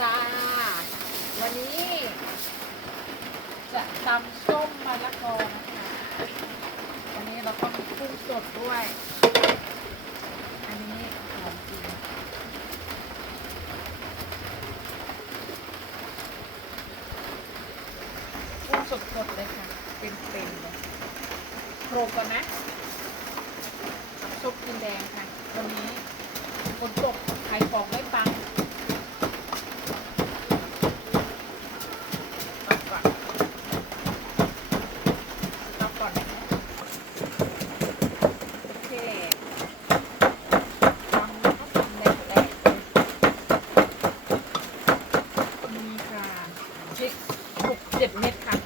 จ้า วันนี้ จะตำส้มมะละกอนะคะวันนี้เราก็มีกุ้งสดด้วย อันนี้หอมจริงกุ้งสดๆเลยค่ะ เป็นๆเลยโครกก่อนนะกับซุปกินแดงค่ะ วันนี้ฝนตกขายของไม่ปังตับก่อนตับก่อนนะคะโอเคตำแล้วก็ตำแหลกๆเลยนี่ค่ะ พริกหกเจ็ดเม็ดค่ะ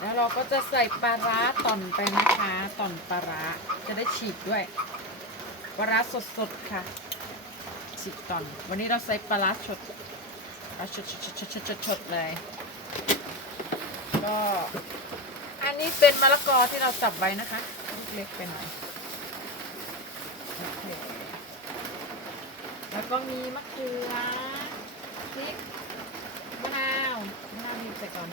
แล้วเราก็จะใส่ปลาร้าต่อนไปนะคะต่อนปลาร้าจะได้ฉีกด้วยปลาร้าสดๆค่ะ ฉีกต่อน วันนี้เราใส่ปลาร้าสดปลาร้าสดๆๆๆๆเลย ก็อันนี้เป็นมะละกอที่เราสับไว้นะคะลูกเล็กไปหน่อยแล้วก็มีมะเขือพริกมะนาวมะนาวบีบใส่ก่อน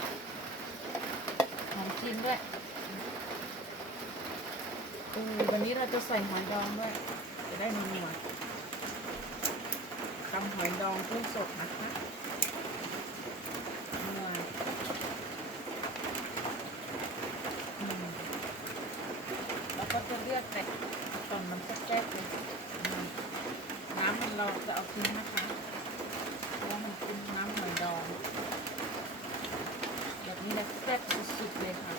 หอมจีนด้วยอือวันนี้เรา จะใส่หอยดองด้วย จะได้นัวๆตำหอยดองกุ้งสดนะคะนัวอืมแล้วก็จะเลือกแต่ตอนมันแซ่บๆเลยน้ำมันเราจะเอาทิ้งนะคะเพราะว่ามันเป็นน้ำหอยดอง แบบนี้แหละแซ่บสุดๆเลยค่ะ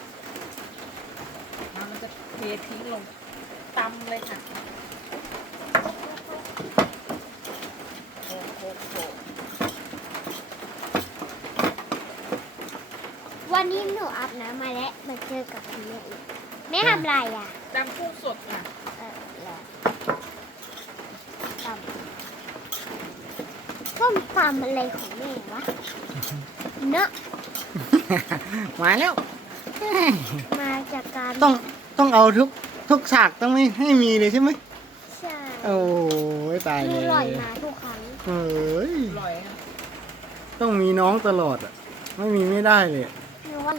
น้ำมันจะเททิ้งลง ตำเลยค่ะโอ้โหโหวันนี้หนูอาบน้ำมาแล้วมาเจอกับพี่แม่อีกแม่ทำอะไรอะตำกุ้งสดค่ะเออเหรอตำส้มตำอะไรของแม่วะเนอะมาแล้ว มาจากการ ต้องต้องเอาทุก ทุกฉากต้องไม่ให้มีเลยใช่ไหมใช่โอ้ยตายหนูเลยลอยมาทุกครั้งเฮ้ยอร่อยอะต้องมีน้องตลอดอะ ไม่มีไม่ได้เลยหนูว่า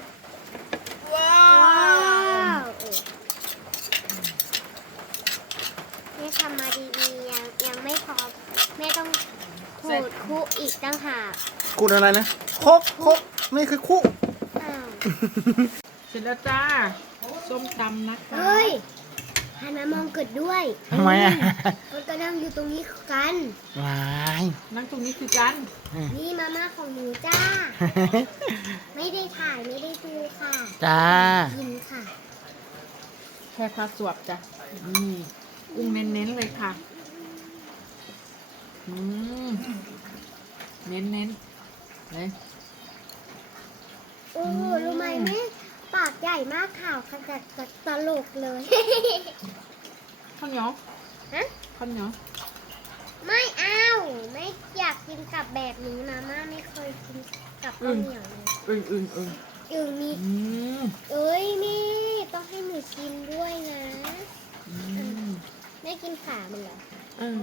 ว้าว้าววเออแม่ทำมาดีๆยังยังไม่พอแม่ต้องขูดคุอีกตั้งหากกูดอะไรนะคกคกไม่เคยคุ อ้าว เสร็จแล้วจ้า ส้มตำนะคะ เฮ้ย หันมามองเกิดด้วยทำไมอะมันก็นั่งอยู่ตรงนี้กันวายนั่งตรงนี้คือกัน นี่มาม่าของหนูจ้า ไม่ได้ถ่ายไม่ได้ดูค่ะ จ้ากินค่ะ แค่พาสวบจ้ะนี่กุ้งเน้นๆเลยค่ะ อืม เน้นๆเลยโอ้รู้ไหมแม่ ปากใหญ่มากข่าวขนาดจะตลกเลย ข้าวเหนียวฮะ ข้าวเหนียวไม่เอาไม่อยากกินกับแบบนี้มาม่าไม่เคยกินกับข้าวเหนียวเลยอึ่งอึ่งอึ่งอึ่งมีอืมเอ้ยนี่ต้องให้หนูกินด้วยนะอืมไม่กินขามันเหรออืม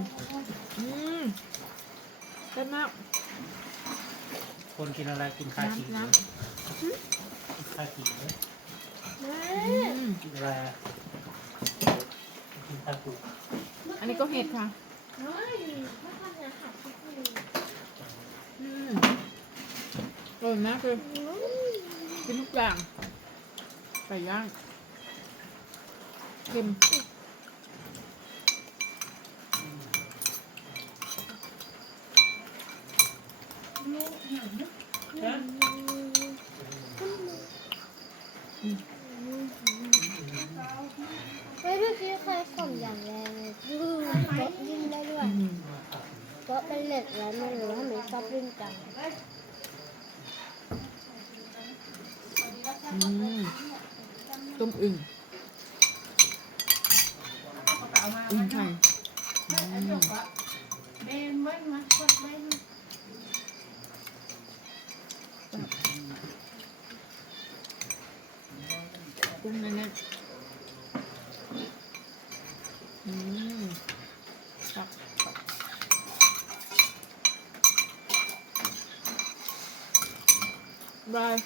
อืมแซ่บมากคนกินอะไรกินคากิน้ำน้กิ นคากิเลยแม่ำอืมกินอะไรอะกินคากุอันนี้ก็เห็ดค่ะเฮ้ยไม่ทำอาหารที่ดีอืมอร่อยมากเลยกินทุกอย่างไก่ย่างเค็มเฮ้ย เมื่อกี้เคยส่งอย่างแรงเลยยืดโต๊ะยิ่งได้ด้วยอืมโต๊ะเป็นเหล็กแล้วไม่รู้ทำไมชอบยิ่งจังอืมต้มอึ่งอึ่งไข่อืม กุ้งแน่นๆอืมครับบาย